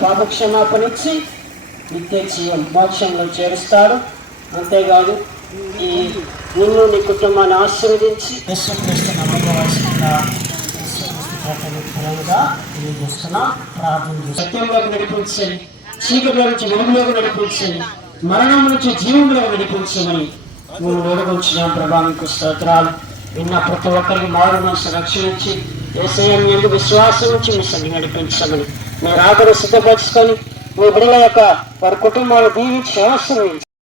పాపక్షమాపణ ఇచ్చి నిత్య జీవం మోక్షంలో చేరుస్తాడు. అంతేకాదు ఈ నిన్ను నీ కుటుంబాన్ని ఆశీర్వదించి యేసుక్రీస్తు నమ్మకవలసిందిగా తెలియజేస్తున్నా. ప్రార్థన. సత్యంలోకి నడిపించండి చీకటిలో నుంచి వెలుగులోకి నడిపించండి మరణం నుంచి జీవంలోకి నడిపించమని నువ్వు వేడుకొంచున్నాం. ప్రభా మీకు స్తోత్రాలు. విన్న ప్రతి ఒక్కరికి మారు మనసు రక్షణ ఇచ్చి ఏసయం ఎందుకు విశ్వాసం నుంచి మీ సన్ని నడిపించమని. మీరు ఆదరణ సిద్ధపరచుకొని మీ బిడ్డల యొక్క వారి కుటుంబాలు దీవించి ఆశ్రయించి